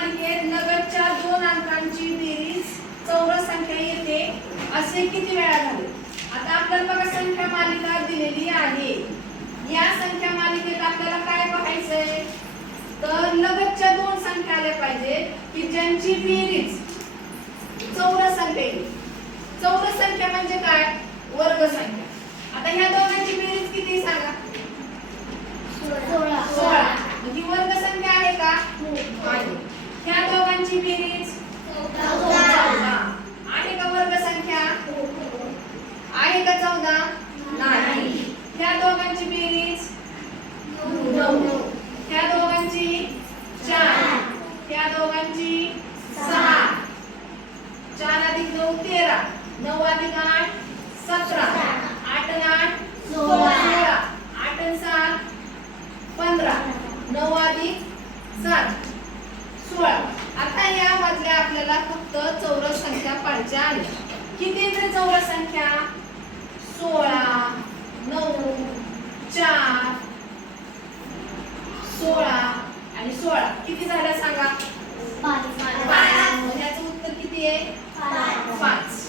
मालिकेत लगतच्या दोन अंकांची बेरीज चौरस संख्या येते असे किती वेळा झाले? आता आपल्याला बघा संख्या मालिका दिलेली आहे. या संख्या मालिकेत आपल्याला काय बघायचंय तर लगतच्या दोन संख्या आल्या पाहिजे की ज्यांची बेरीज चौरस संख्या येईल. चौरस संख्या म्हणजे काय? वर्ग संख्या. आता ह्या दोघांची बेरीज किती सांगा? 16. ही वर्ग संख्या आहे का? आहे. ह्या दोघांची बेरीज 14. आहे का वर्ग संख्या? आहे का 14? नाही. ह्या दोघांची बेरीज 9. ह्या दोघांची 4. ह्या दोघांची 6. 4 अधिक 9 13. 9 अधिक 8 17. 8 आणि 8 16. 8 आणि 7 15. 9 अधिक 7 16. आता या मधल्या आपल्याला फक्त चौरस संख्या पाहायच्या आहेत. किती आहेत चौरस संख्या? 16 9 4 16 आणि 16. किती झाल्या सांगा? 5. याचं उत्तर किती आहे? 5.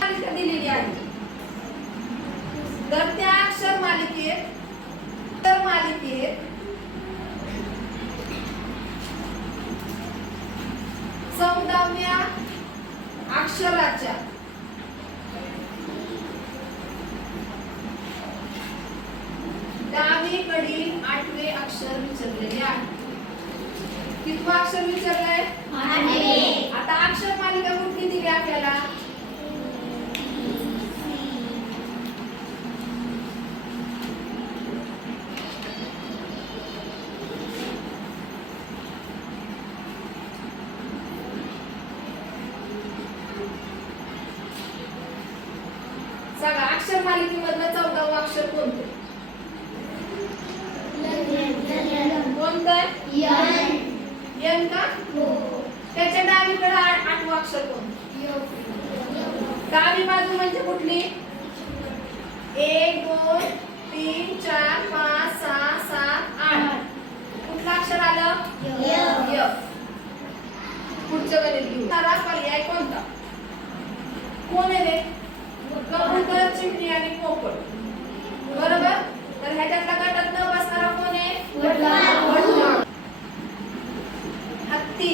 मालिका दिलेली आहे. तर त्या अक्षर मालिकेत 14व्या अक्षराच्या डावीकडील 8वे अक्षर विचारलेले आहे. कितवं अक्षर विचारलंय? 8. आता अक्षर मालिका कुठली दिली आपल्याला? सांगा अक्षर मालिकेमधलं 14वं अक्षर कोणतं? कोणतं? यन का? त्याच्या डावीकडे 8वं अक्षर कोणतं? डावी बाजू म्हणजे कुठली? 1 2 3 4 5 6 7 8. कुठलं अक्षर आलं? य. पुढचं गणित घेऊ. सारा पर्याय कोणता? कोण आहे रे? कबूतर, चिमणी आणि पोपट. बरोबर. तर ह्याच्यातला गटात न बसणारा कोण आहे? वडला. हत्ती,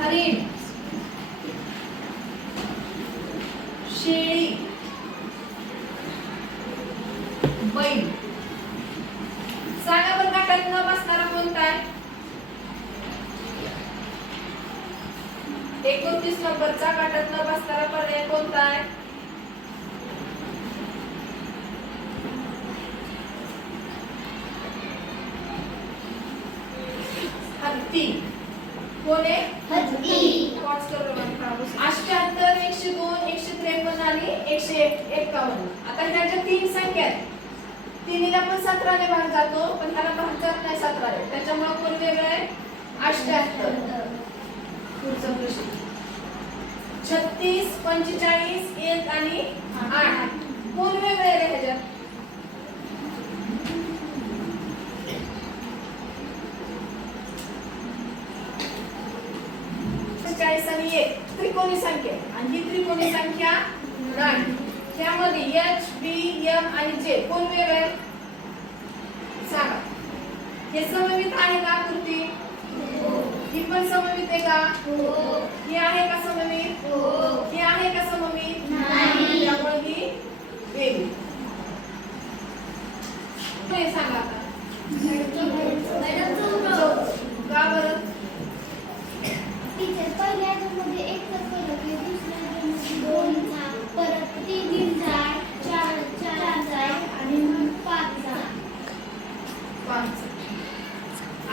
हरिण, शेळी, बैल. सांगा बरं गटात न बसणारा कोणता आहे? 29 नंबरचा गटात न बसणारा पर्याय कोणता आहे? हत्ती. कोण आहे? हत्ती. 78 102 153 आणि 151. आता ह्याच्या 3 संख्या आहेत. तिन्हीला पण 17 ने भाग जातो पण ह्याला भाग जात नाही 17 ने. त्याच्यामुळे कोण वेगळं आहे? 78. पुढचा प्रश्न 36 45 1 आणि 8. कोण वेगळे आहे ह्याच्यात? 40 आणि 1 त्रिकोणी संख्या आणि ही त्रिकोणी संख्या नाही. त्यामध्ये H B M आणि J कोण वेगळे आहे? सांगा. हे सममित आहे का आकृती? ही पण सममित आहे का? ही आहे का सममित? ही आहे का सममित? नाही. त्यामुळे ही वेगळी. हे सांगा आता. का बरं? पहिल्या मध्ये 1 चा फरक आहे, दुसऱ्या 2 चा, परत 3 चा, 4 चा आणि 5 चा.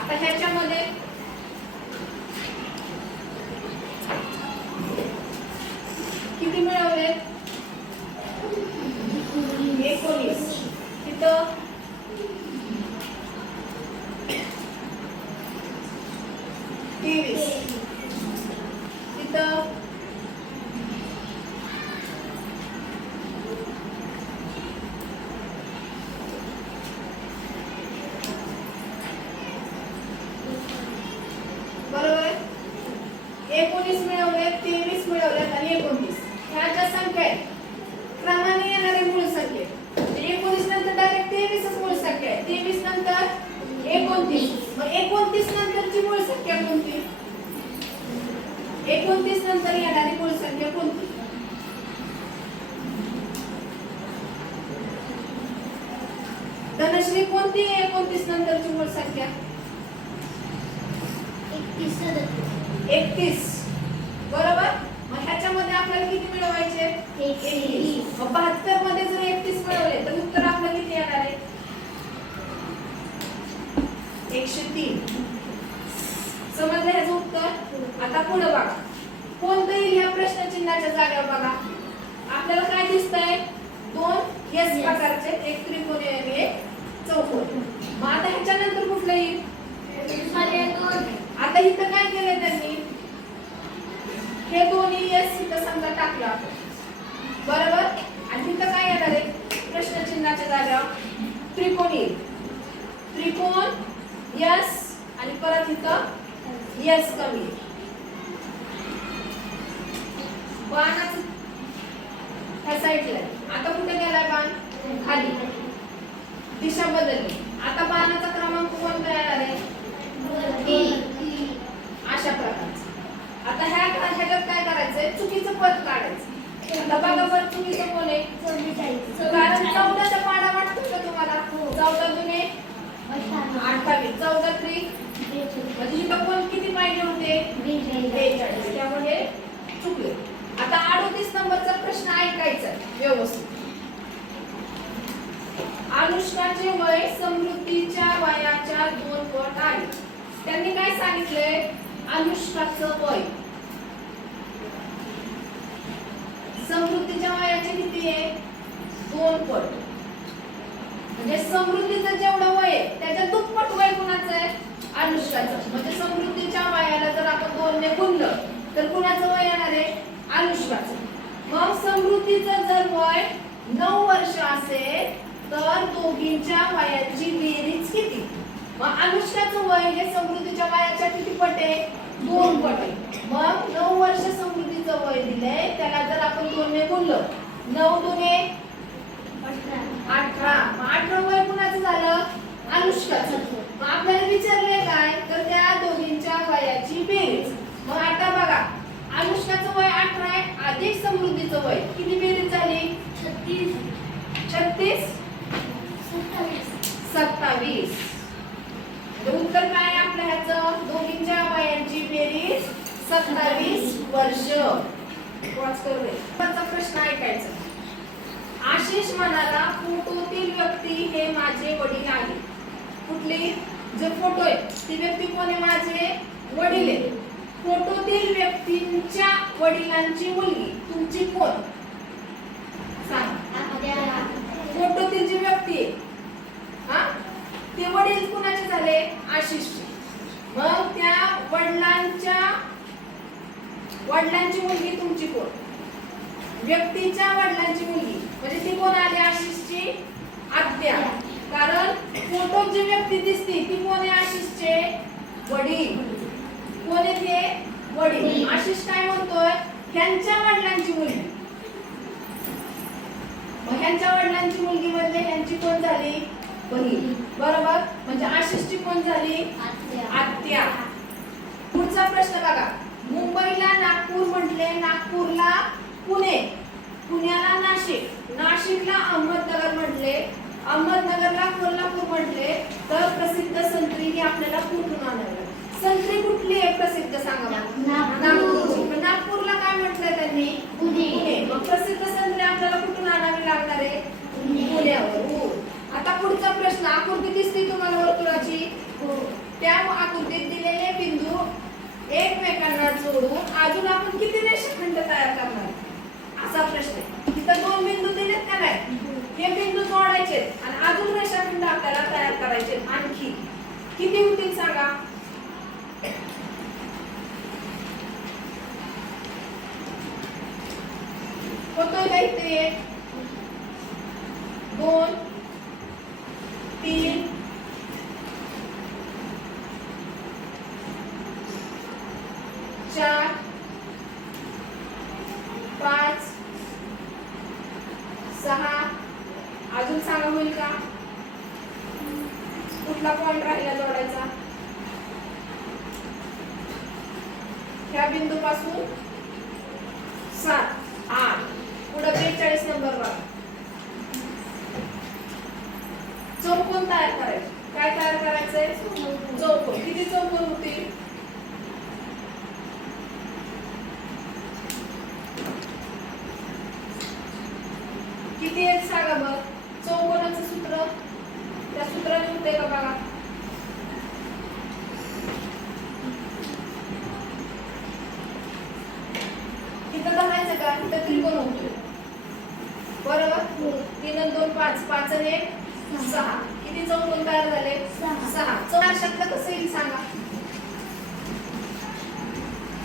आता ह्याच्यामध्ये किती मिळवले? 19. तिथं 23. तिथं 19 मिळवले, 23 मिळवले आणि 29. ह्या ज्या संख्या आहेत क्रमाने येणारे मूळ संख्या. 19 नंतर डायरेक्ट 23च मूळ संख्या आहे. 23 नंतर 29. मग 29 नंतरची मूळ संख्या कोणती? 29 नंतर येणारी मूळ संख्या कोणती? धनश्री कोणती 29 नंतरची मूळ संख्या? 31. बरोबर. मग ह्याच्यामध्ये आपल्याला किती मिळवायचे? 31. मग 72 मध्ये जर 31 मिळवले तर उत्तर आपल्याला किती येणार आहे? 103. समजलं ह्याचं उत्तर? आता पुढे बघा. कोणतं येईल ह्या प्रश्नचिन्हाच्या जागेवर बघा. आपल्याला काय दिसतंय? 2 एस प्रकारचे, एक त्रिकोणी आणि एक चौकोन. मग आता ह्याच्यानंतर कुठलं येईल? आता इथं काय केलंय त्यांनी? हे दोन्ही एस इथं समजा टाकलं आपण. बरोबर. आणि इथं काय येणार आहे? प्रश्नचिन्हाच्या जागेवर त्रिकोण येईल. त्रिकोण एस आणि परत इथं एस कमी. बाणाचं ह्या साईडला. आता कुठे गेलाय बाण? खाली. दिशा बदलली. आता बाणाचा क्रमांक कोणता येणार आहे? अशा प्रकारचा. आता ह्याच्यात काय करायचंय? चुकीचं पद काढायचं. आता बघा बरं चुकीचं कोण आहे? कारण 14चा पाढा वाटतो का तुम्हाला? 14 दुने 28. 14 त्रिक म्हणजे इथं कोण किती पाहिजे होते? 42. त्यामुळे चुकले. आता 38 नंबरचा प्रश्न ऐकायचा व्यवस्थित. अनुष्काचे वय समृद्धीच्या वयाच्या 2 पट आहे. त्यांनी काय सांगितलंय? अनुष्काचं वय समृद्धीच्या वयाचे किती आहे? 2 पट. म्हणजे समृद्धीचं जेवढं वय आहे त्याच्या दुप्पट वय कुणाचं आहे? अनुष्काचं. म्हणजे समृद्धीच्या वयाला जर आपण 2 ने गुणलं तर कुणाचं वय येणार आहे? अनुष्काचं. मग समृद्धीचं जर वय 9 वर्ष असेल तर दोघींच्या वयाची बेरीज किती? मग अनुष्काचं वय हे समृद्धीच्या वयाच्या किती पट आहे? 2 पट आहे. मग 9 वर्ष समृद्धीचं वय दिलंय, त्याला जर आपण 2 ने गुणलं, 9 दुने 18. मग 18 वय कुणाचं झालं? अनुष्काचं. मग आपल्याला विचारले काय? तर त्या दोघींच्या वयाची बेरीज. मग आता बघा अनुष्काचं वय 18 आहे अधिक समृद्धीचं वय किती बेरीज झाली? 36 27. उत्तर काय आपल्या ह्याचं? दोघींच्या वयांची बेरीज 27 वर्ष. प्रश्न ऐकायचा. आशिष म्हणाला फोटोतील व्यक्ती हे माझे वडील आहे. कुठली? जे फोटो आहे ती व्यक्ती कोण आहे? माझे वडील आहे. फोटोतील व्यक्तींच्या वडिलांची मुलगी तुमची कोण? सांगा. फोटोतील जी व्यक्ती आहे ते वडील कुणाचे झाले? आशिषचे. मग त्या वडिलांची मुलगी तुमची कोण? व्यक्तीच्या वडिलांची मुलगी म्हणजे ती कोण आली? आशिषची आत्या. कारण फोटोत जी व्यक्ती दिसते ती कोण आहे? आशिषचे वडील. कोण आहे ते? वडील. आशिष काय म्हणतोय? ह्यांच्या वडिलांची मुलगी. मग ह्यांच्या वडिलांची मुलगी म्हणजे ह्यांची कोण झाली? बहीण. बरोबर. म्हणजे आशिषची कोण झाली? आत्या. पुढचा प्रश्न बघा. मुंबईला नागपूर म्हटले, नागपूरला पुणे, पुण्याला नाशिक, नाशिकला अहमदनगर म्हटले, अहमदनगरला कोल्हापूर म्हटले तर प्रसिद्ध संत्री ही आपल्याला कुठून आणावी? संत्री कुठली आहे प्रसिद्ध? सांगा मला. नागपूरची. नागपूरला काय म्हटलंय त्यांनी? पुणे. मग प्रसिद्ध संत्री आपल्याला कुठून आणावी लागणार आहे? पुण्यावर. आता पुढचा प्रश्न. आकृती दिसते तुम्हाला वर्तुळाची? त्या आकृतीत दिलेले बिंदू एकमेकांना जोडून अजून आपण किती रेषाखंड तयार करणार? असा प्रश्न आहे. तिथं 2 बिंदू दिलेत का नाही? हे बिंदू जोडायचे आणि अजून रेषाखंड आपल्याला तयार करायचे. आणखी किती होतील सांगा? होतोय का इथे? 2 3 4 होईल का? कुठला पॉइंट राहिला जोडायचा? ह्या बिंदू पासून 7 8 पुढे 42 नंबर वर चौकोन तयार करायचे. काय तयार करायचंय? चौकोन. किती चौकोन होतील? किती आहेत सांगा बरं. चौकोनाचं सूत्र त्या सूत्राने होते का बघा. इथं धरायचं का? इथं त्रिकोण होतो बरोबर. 3 आणि 2 5 5 आणि 1 6. किती चौकोन तयार झाले? 6. चौरसातलं कसं येईल सांगा.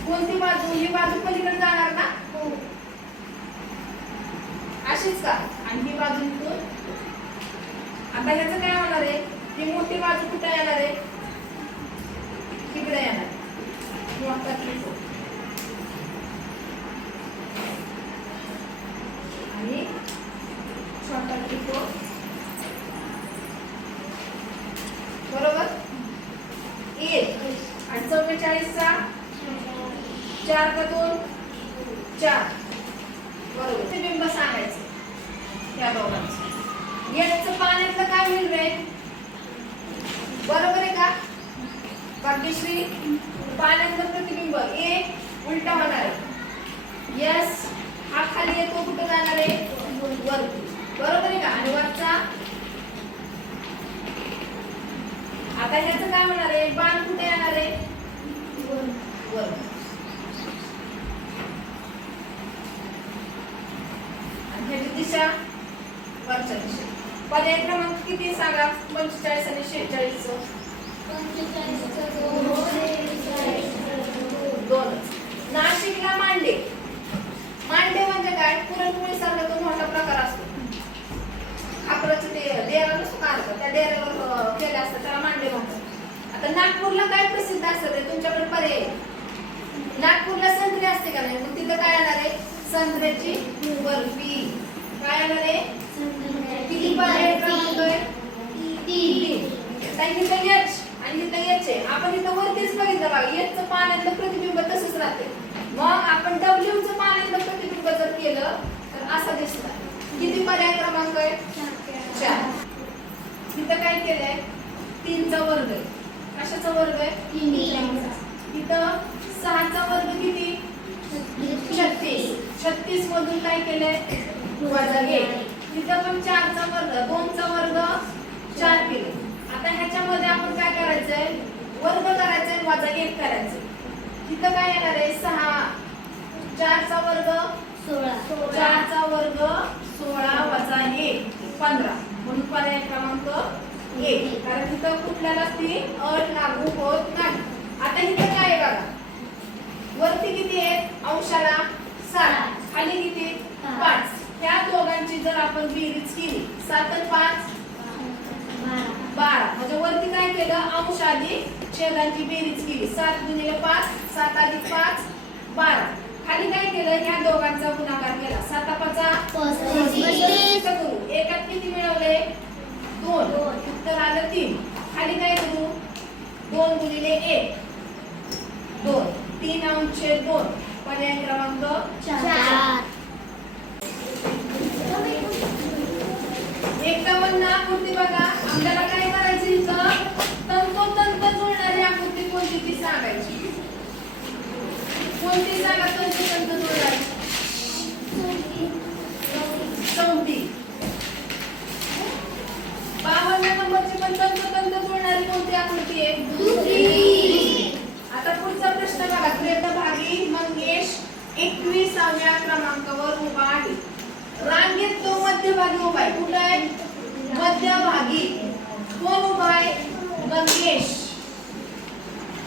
कोणती बाजू? ही बाजू पलीकडे जाणार ना? अशीच का? आणि ही बाजू इथून. आता ह्याचं काय होणार आहे? ही मोठी बाजू कुठे येणार आहे? तिकडे येणार. मोठा त्रिकोण आणि छोटा त्रिकोण बरोबर. 1 आणि 44 चा 4 का 2 4 बरोबर. ते बिंब सांगायचं त्या दोघांचं. याचं पाण्यातलं काय होईल रे? बरोबर आहे का भाग्यश्री? पाण्यातलं प्रतिबिंब एक उलटा होणार आहे. यस हा खाली येतो कुठे जाणार आहे? वरती बरोबर आहे का? आणि वरचा आता ह्याचं काय होणार आहे? बाण कुठे येणार आहे? वर. आणि ह्याची दिशा वरच्या दिशा. पर्याय क्रमांक किती सांगा? 45 आणि 46 दोनच. नाशिकला मांडे. मांडे म्हणजे काय? पुरणपोळी सारखा तो मोठा प्रकार असतो. खापराचं ते डेरा नसतो का अर्धा, त्या डेऱ्यावर केले असतात त्याला मांडे म्हणतात. आता नागपूरला काय प्रसिद्ध असतं ते तुमच्याकडे पर्याय. नागपूरला संत्री असते का नाही? मग तिथं काय येणार आहे? संत्र्याची बर्फी. काय येणार आहे? किती पर्याय क्रमांक आहे? 3. सांगितलं एच आणि इथं एच आहे. आपण इथं वरतीच बघितलं बघा. एचचं पाण्यातलं प्रतिबिंब तसंच राहते. मग आपण डब्ल्यूचं पाण्यातलं प्रतिबिंब जर केलं तर असं दिसणार. किती पर्याय क्रमांक आहे? 4. इथं काय केलंय? 3 चा वर्ग आहे. कशाचा वर्ग आहे? 3 चा. इथं 6 चा वर्ग किती? 36. 36 मधून काय केलंय? वजा 1. इथं पण 4 चा वर्ग 2 चा वर्ग 4 केले. आता ह्याच्यामध्ये आपण काय करायचंय? वर्ग करायचंय, वजा 1 करायचंय. इथं काय येणार आहे? 6. 4 चा वर्ग 16. 4 चा वर्ग 16 वजा 1 15. म्हणून पर्याय क्रमांक 1. कारण इथं कुठल्याला ती अट लागू होत नाही. आता इथं काय आहे बघा. वरती किती आहेत? अंशाला 7. खाली किती? 5. त्या दोघांची जर आपण बेरीज केली 7 आणि 5 12. म्हणजे वरती काय केलं? अंश अधिक छेदांची बेरीज केली. 7 गुणिले 5 7 अधिक 5 12. खाली काय केलं? ह्या दोघांचा गुणाकार केला. 7 5 35 करू. एकात किती मिळवले? 2. उत्तर आलं 3. खाली काय करू? 2 गुणिले 1 2. 3 अंश 2. पर्याय क्रमांक 4. 51 आकृती बघा. आपल्याला काय करायचं? इथं तंतोतंत जुळणारी आकृती कोणती ती सांगायची. कोणती सांगा? तंतोतंत जुळणारी. चौथी. 52 नंबरची पण तंतोतंत जुळणारी कोणती आकृती आहे? दुसरी. आता पुढचा प्रश्न बघा. मध्यभागी मंगेश 21व्या क्रमांकावर उभा आहे. रांगेत तो मध्यभागी उभा आहे. कुठे आहे? मध्यभागी. कोण उभा आहे? मंगेश.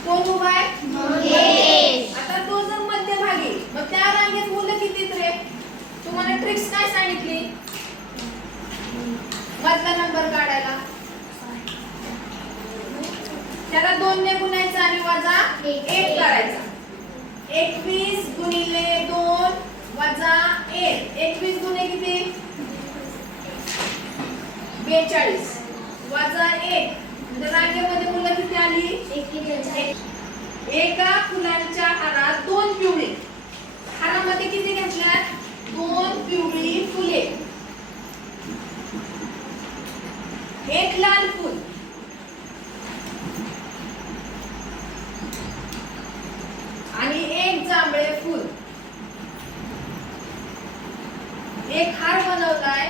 कोण उभा आहे? मंगेश. आता तो जर मध्यभागी, मग त्या रांगेत मुलं किती रे? तुम्हाला ट्रिक्स काय सांगितली? मधला नंबर काढायला त्याला 2 ने गुणायचा आणि वजा 1 करायचा. 21 गुणिले 2 वजा 1. 21 गुणे किती? 42 वजा 1 म्हणजे रांगेमध्ये मुलं किती आली? 41. एका फुलांच्या हारात 2 पिवळी. हारामध्ये किती घेतल्यात? 2 पिवळी फुले, 1 लाल फूल, आणि 1 जांभळे फूल. एक हार बनवलाय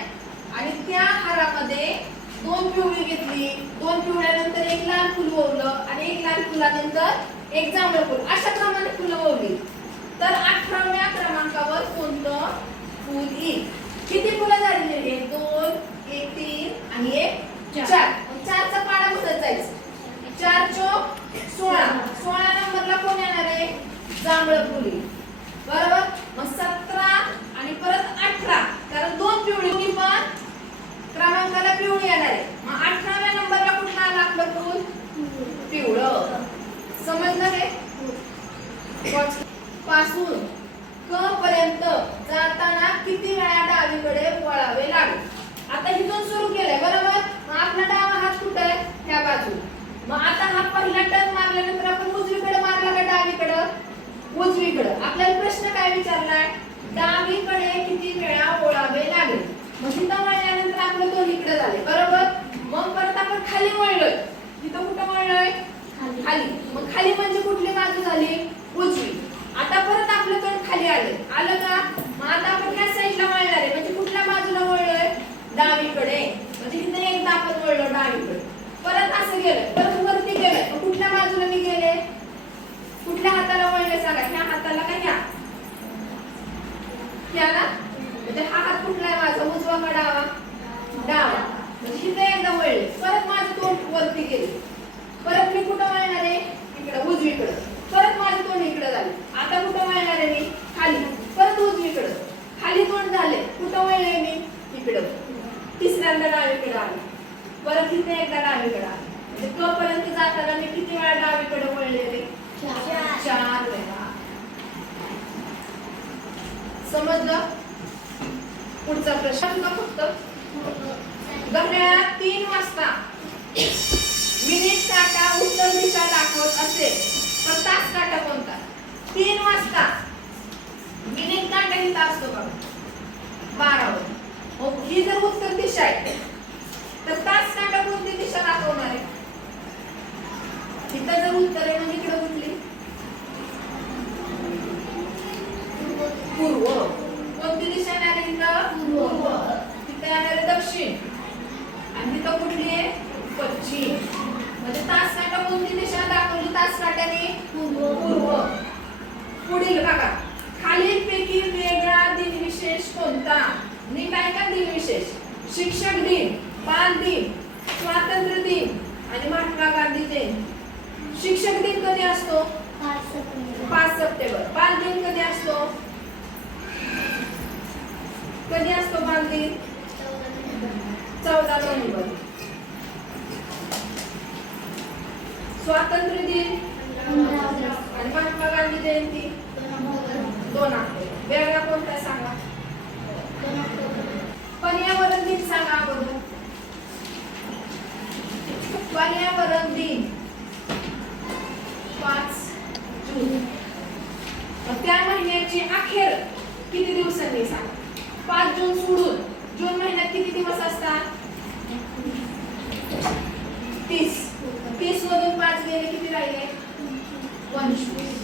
आणि त्या हारामध्ये 2 पिवळी घेतली, 2 पिवळ्यानंतर 1 लाल फूल ववलं आणि 1 लाल फुलानंतर 1 जांभळं फूल. अशा क्रमाने फुलं ववली. तर 18व्या क्रमांकावर कोणतं फूल येईल? किती फुलं झालेली आहेत? 2, 1 3 आणि 1 4. 4चा पाडा बदलत जायचं. 4 चोक 16. 16 नंबरला कोण येणार आहे? जांभळं फुल येईल. बरोबर. मग 17 आणि परत 18, कारण 2 पिवळी पण क्रमांकाला पिवळी येणार आहे. मग 18व्या नंबरला कुठलं आलं आपलं फूल? पिवळं. समजलं हे? पासून क पर्यंत जाताना किती वेळा डावीकडे वळावे लागेल? आता इथून सुरू केलंय बरोबर. मग आपला डावा हात कुठे आहे? ह्या बाजूला. मग आता हा पहिला टर्न मारल्यानंतर आपण उजवीकडे मारला का डावीकडे? उजवीकडे. आपल्याला प्रश्न काय विचारलाय? डावीकडे किती वेळा वळावे लागेल? मग इथं वळल्यानंतर आपलं दोन्हीकडे झाले बरोबर. मग परत आपण खाली वळलोय. इथं कुठं वळलोय? खाली. मग खाली म्हणजे कुठली बाजू झाली? उजवी. आता परत आपलं तोंड खाली आलं का? मग आता आपण ह्या साईडला वळणार आहे म्हणजे कुठल्या बाजूला वळलोय? डावीकडे. म्हणजे इथे एकदा आपण वळलो डावीकडे, परत असं गेलं, परत वरती गेलं. मग कुठल्या बाजूला मी गेले? कुठल्या हाताला वळले सांगा? ह्या हाताला का ह्या? ह्याला. म्हणजे हा हात कुठला आहे माझा? उजवा का डावा? डावा. म्हणजे इथे एकदा वळले, परत माझं तोंड वरती गेले, परत मी कुठं वळणार आहे? इकडे उजवीकडे. परत माझं तोंड इकडे झाले. आता कुठं वळणार आहे मी? खाली. परत उजवीकडे. खाली तोंड झाले, कुठं वळले मी? इकडे. तिसऱ्यांदा डावीकडे आले, परत इथे एकदा डावीकडे आले. म्हणजे क पर्यंत जाताना मी किती वेळा डावीकडे वळलेले? 4 वेळा. समजलं? पुढचा प्रश्न का फक्त घड्याळात 3 वाजता मिनिट काटा उत्तर दिशा दाखवत असेल तर तास काटा कोणता? 3 वाजता मिनिट काटा इथं असतो बघा 12 वर. मग ही जर उत्तर दिशा आहे तर तास काटा कोणती दिशा दाखवणार आहे? इथं जर उत्तर आहे म्हणजे इकडे कुठली? पूर्व. कोणती दिशा येणार आहे इथं? पूर्व. तिथं येणार आहे दक्षिण आणि तिथं कुठली आहे? पश्चिम. म्हणजे तास काटा कोणती दिशा दाखवली तास काट्याने? पूर्व. पुढील बघा, खालीलपैकी वेगळा दिनविशेष कोणता? नीट ऐका. दिनविशेष: शिक्षक दिन, बाल दिन, स्वातंत्र्य दिन आणि महात्मा गांधी जयंती. शिक्षक दिन कधी असतो? 5 सप्टेंबर. बाल दिन कधी असतो? कधी असतो बाल दिन? 14 नोव्हेंबर. स्वातंत्र्य दिन आणि महात्मा गांधी जयंती 2 ऑक्टोबर. वेगळा कोणता सांगा? पर्यावरण दिन सांगा अगोदर. पर्यावरण दिन 5 जून. त्या महिन्याची अखेर किती दिवसांनी सांगा? 5 जून सोडून जून महिन्यात किती दिवस असतात? 30. 30 मधून 5 गेले किती राहिले? 25.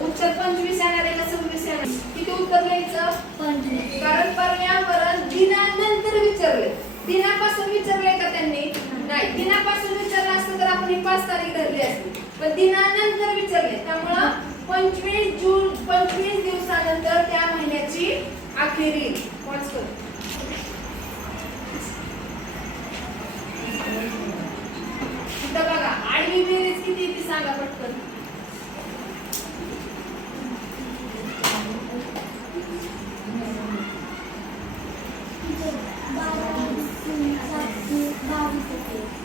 उत्तर 25 येणार आहे का 26 येणार? किती उत्तर द्यायचं? 25. कारण पर्यावरण दिनानंतर विचारले. दिनापासून विचारले का त्यांनी? नाही. दिनापासून विचारलं असतं तर आपण 5 तारीख धरली असती, पण दिनानंतर विचारले. त्यामुळं 25 जून 25 दिवसानंतर त्या महिन्याची अखेरील. पॉज कर. इथं बघा आडवी बेरीज किती ती सांगा पटकन.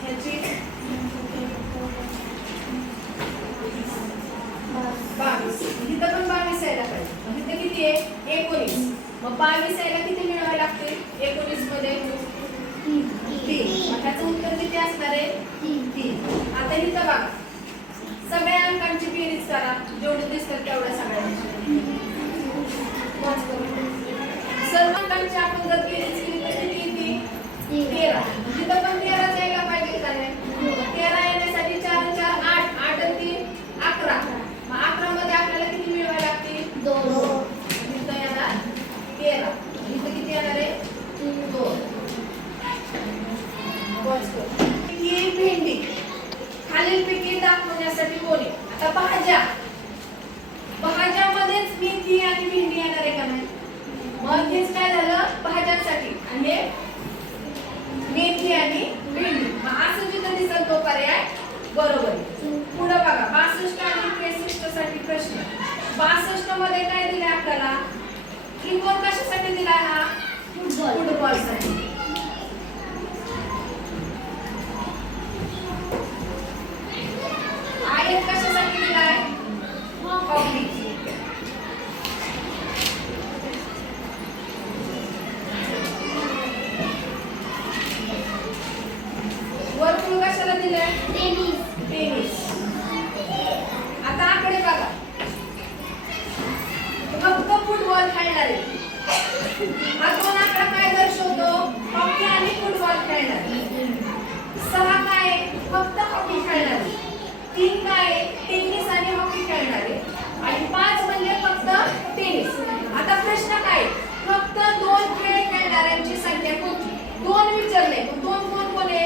ह्याची 22. इथं पण 22 यायला पाहिजे. इथं किती आहे? 19. मग 22 यायला किती मिळवावे लागते? 19 मध्ये 3. मग ह्याचं उत्तर किती असणार आहे? 3. आता इथं बघा, सगळ्या अंकांची बेरीज करा, जेवढे दिसतात तेवढ्या सगळ्यांची. सर्व अंकांची आपण जर बेरीज केली तर किती येते? 13. तिथं पण 13 यायला पाहिजे का नाही? 13 येण्यासाठी 4 आणि 4 8, 8 आणि 3 11. मग 11 मध्ये आपल्याला किती मिळवायला लागतील? 2. इथं येणार 13. इथं किती येणार आहे? 2. ही भेंडी खालीलपैकी दाखवण्यासाठी कोण आहे? आता भाज्यामध्येच मेथी आणि भेंडी येणार आहे का नाही? मग हेच काय झालं भाज्यांसाठी, आणि हे मेथी आणि भेंडी. मग असं जिथं दिसत तो पर्याय बरोबर आहे. पुढे बघा 62 आणि 63 साठी प्रश्न. 62 मध्ये काय दिले आपल्याला? त्रिकोण कशासाठी दिला हा? फुटबॉल साठी. आयत कशासाठी दिलाय? हॉकी. वर्तुळ कशाला दिलंय? टेनिस. आता आकडे बघा, फक्त फुटबॉल खेळणारे. हा 2 आकडा काय दर्शवतो? हॉकी आणि फुटबॉल खेळणारे. 6 काय? फक्त हॉकी खेळणारे. 3 काय? टेनिस आणि हॉकी खेळणारे. आणि 5 म्हणजे फक्त टेनिस. आता प्रश्न काय? फक्त 2 खेळ खेळणाऱ्यांची संख्या कोणती? 2 विचारले, 2 कोण कोण आहे?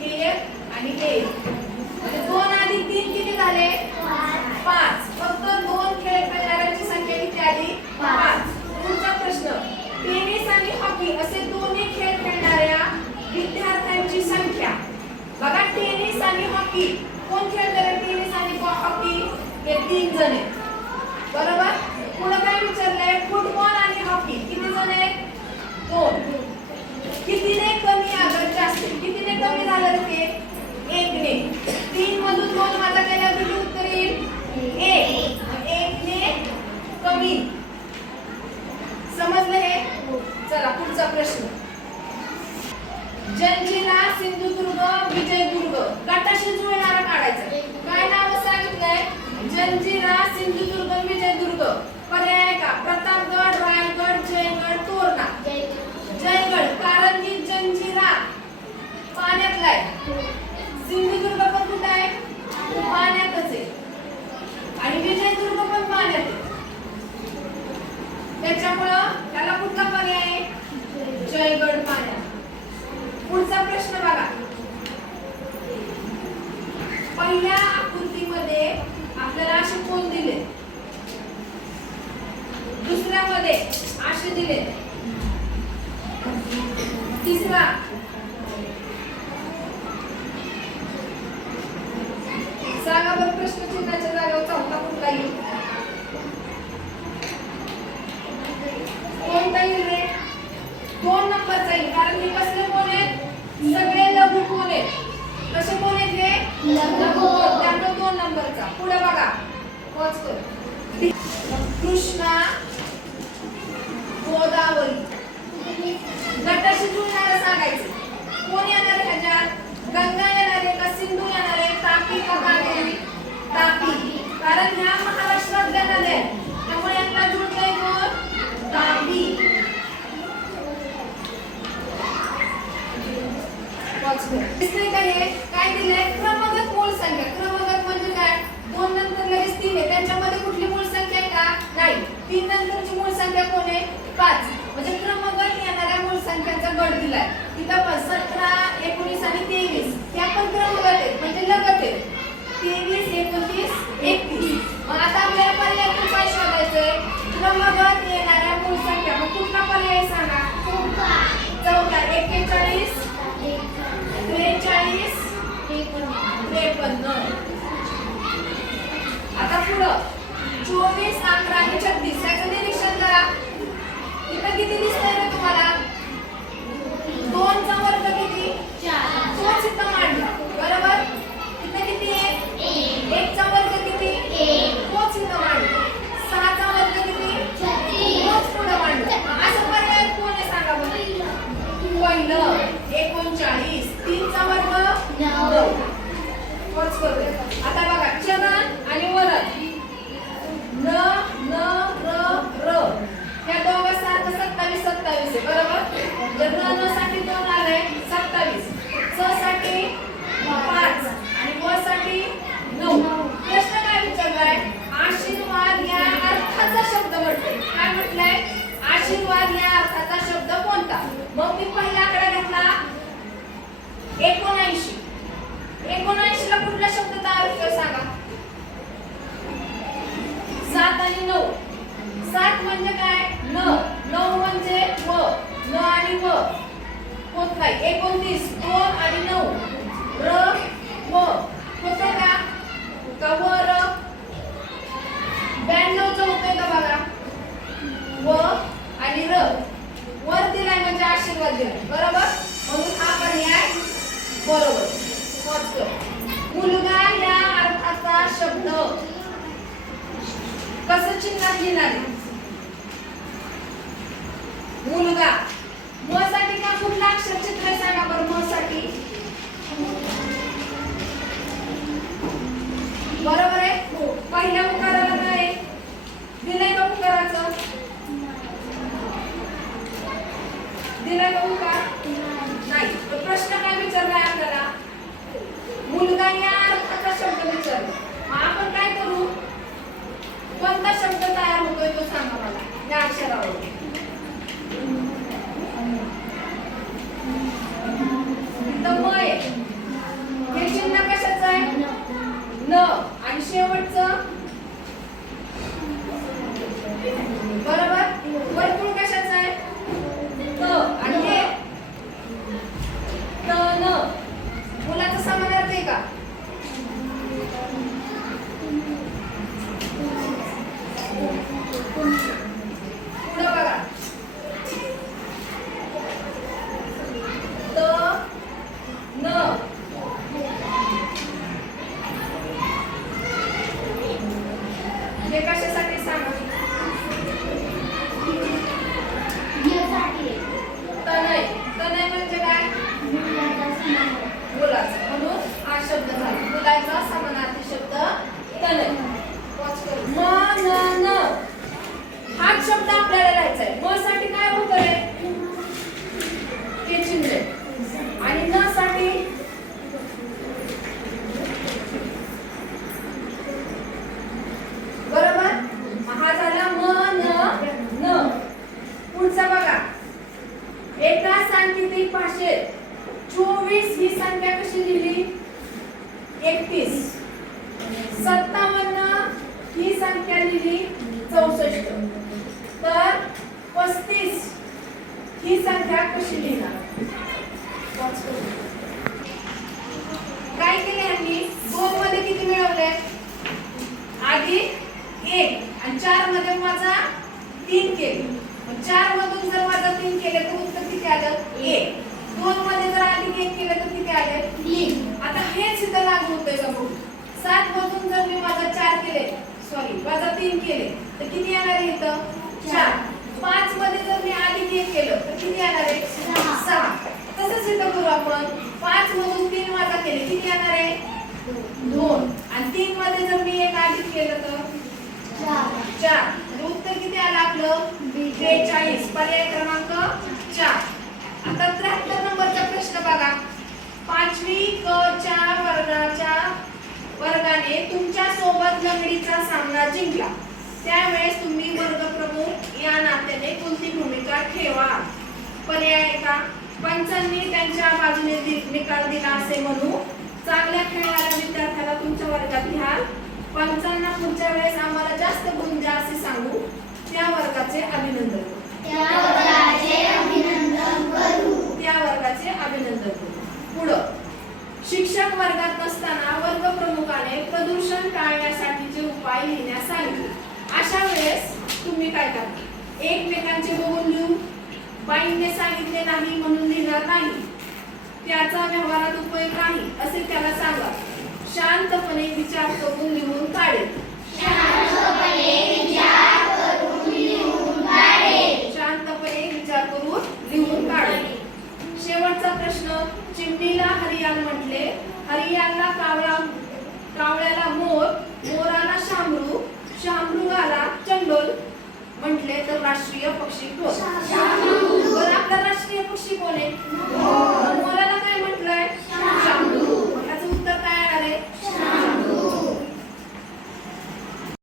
हे आणि हे. म्हणजे 2 आणि 3 किती झाले? 5. फक्त 2 खेळ खेळणाऱ्यांची संख्या किती आली? 5. पुढचा प्रश्न, टेनिस आणि हॉकी असे दोन्ही खेळ खेळणाऱ्या विद्यार्थ्यांची संख्या. बघा टेनिस आणि हॉकी कोण खेळतात? टेनिस आणि हॉकी हे 3 जण आहेत, बरोबर. पुढे काय विचारलंय? फुटबॉल आणि हॉकी किती जण आहेत? 2. कितीने कमी अगर जास्त? कितीने कमी झालं ते? 1 ने. 3 मधून 2 वजा केल्यावर किती उत्तर येईल? 1. 1 ने कमी. समजलं हे? चला पुढचा प्रश्न. जंजिरा, सिंधुदुर्ग, विजयदुर्ग गटाशी जुळणारा काढायचा. काय नाव सांगितलंय? जंजिरा, सिंधुदुर्ग, विजयदुर्ग. पर्याय का? प्रतापगड, रायगड, जयगड, तोरणा. जयगड, कारण की जंजिरा पाण्यातला आहे. सिंधुदुर्ग पण कुठे आहे? पाण्यातच आहे. आणि विजयदुर्ग पण पाण्यात आहे. त्याच्यामुळं त्याला कुठला पर्याय आहे? जयगड पाण्यात. पुढचा प्रश्न बघा, पहिल्या आकृतीमध्ये आपल्याला असे कोण दिले, दुसऱ्यामध्ये असे दिले, तिसरा सांगा बरं प्रश्नचिन्हाच्या जागेवर चौथा कुठला येईल? कोणता येईल रे? 2 नंबरचा येईल, कारण हे कसले कोण आहेत? सगळे लघु कोण आहेत. कसे कोण आहेत हे? लघु कोण. त्यामुळे 2 नंबरचा. पुढे बघा, वॉच कर. कृष्णा, गोदावरी गटाशी जुळणारं सांगायचं. कोण येणार आहे ह्याच्यात? गंगा येणार आहे का सिंधू येणार आहे? तापी का कावेरी? तापी. कारण ह्या महाराष्ट्रातल्या नद्या आहेत, त्यामुळे यांना जुळतंय कोण? तापी. दिसतंय का हे? काय दिलंय? क्रमगत मूळ संख्या. क्रमगत म्हणजे काय? 2 नंतर लगेच 3 आहे, त्यांच्यामध्ये कुठली मूळ संख्या आहे का? नाही. 3 नंतरची मूळ संख्या कोण आहे? 5. म्हणजे क्रमगत येणाऱ्या मूळ संख्यांचा गट दिलाय. तिथं पण 17, 19 आणि 23 ह्या पण क्रमगत आहेत, म्हणजे लगत आहेत. 23, 29, 31. मग आता आपल्याला पर्यायातून काय शोधायचंय? क्रमगत येणाऱ्या मूळ संख्या. मग कुठला पर्याय सांगा? चौथा. 41, 43, 53. आता पुढं 24, 11 आणि 36 याचं निरीक्षण करा. इथं किती दिसतंय रे तुम्हाला? 2 चा वर्ग किती? 4. तोच इथं मांडला, बरोबर. इथं किती आहे? 1 चा वर्ग किती? 1. तोच इथं मांडला. 6 चा वर्ग किती? 36. तोच पुढं मांडला. असं पर्याय कोण आहे सांगा बरं? पहिलं 39. 79 ला कुठला शब्द तयार होतोय सांगा? 7 आणि 9. 7 म्हणजे काय? न. 9 म्हणजे व. न आणि व होत नाही. 29 2 आणि 9 र व होतंय का? का व र? 92 चं होतंय का बघा? व आणि र. वर दिलाय म्हणजे आशीर्वाद दिलाय, बरोबर? म्हणून हा पर्याय बरोबर. मुलगा या अर्थाचा शब्द कसं चिन्हात लिहिणार? मुलगा म साठी का कुठलं अक्षर चित्र आहे सांगा बरं? म साठी बरोबर आहे. पहिल्या उकाराला काय दिलंय का? उकाराचं दिलंय का उकार? नाही. तर प्रश्न काय विचारलाय आपल्याला? मुलगा या अर्थाचा शब्द विचारला. मग आपण काय करू? कोणता शब्द तयार होतोय तो सांगा मला या अक्षरावर. इथं म आहे. हे चिन्ह कशाचं आहे? न. आणि शेवटचं बरोबर. वर्तुळ कशाचं आहे? त. आणि हे त न. मुलाचा समानार्थ आहे का? पुढे बघा. त न. हे कशासाठी सांगा? तनय. तनय म्हणजे काय? मुलाचा. म्हणून हा शब्द झाला मुलाचा समानार्थी शब्द तनय. म न न हा शब्द आपल्याला लिहायचा आहे. म साठी काय होतंय? हे चिन्ह. आणि न साठी बरोबर. हा झाला म न न. पुढचा बघा. एका सांकेतिक भाषेत 24 ही संख्या कशी लिहिली? 31. 57 ही संख्या लिहिली 64. तर 35 ही संख्या कशी लिहिणार? काय केले यांनी? 2 मध्ये किती मिळवले? आधी 1 आणि 4 मध्ये वजा 3 केले. 4 मधून जर वजा 3 केले तर उत्तर किती आलं? 1. 2 मध्ये जर अधिक 1 केले तर किती आले? 3. आता हेच इथं लागू होतंय का बघू. 7 मधून जर मी वजा 4 केले, सॉरी वजा 3 केले तर किती येणार आहे इथं? 4. 5 मध्ये जर मी अधिक 1 केलं तर किती येणार आहे? 6. तसंच इथं करू आपण. 5 मधून 3 वजा केले किती येणार आहे? 2. आणि 3 मध्ये जर मी 1 अधिक केलं तर 4. उत्तर किती आलं आपलं? 43. पर्याय क्रमांक 4. आता 73 नंबरचा प्रश्न बघा. 5वी क च्या वर्गाने तुमच्या सोबत लंगडीचा सामना जिंकला. त्यावेळेस तुम्ही वर्गप्रमुख या नात्याने कोणती भूमिका ठेवा? पर्याय आहे का? पंचांनी त्यांच्या बाजूने निकाल दिला असे म्हणू. चांगल्या खेळणाऱ्या विद्यार्थ्याला तुमच्या वर्गात घ्या. पंचांना पुढच्या वेळेस आम्हाला जास्त गुण द्या असे सांगू. त्या वर्गाचे अभिनंदन करू. त्या वर्गाचे अभिनंदन करू. पुढं. शिक्षक वर्गात नसताना वर्गप्रमुखाने प्रदूषण टाळण्यासाठीचे उपाय लिहिण्यास सांगितले. अशा वेळेस तुम्ही काय करता? एकमेकांचे बघून लिहू. बाईंनी सांगितले नाही म्हणून लिहिणार नाही. त्याचा व्यवहारात उपयोग नाही असे त्याला सांगा. शांतपणे विचार करून लिहून काढा.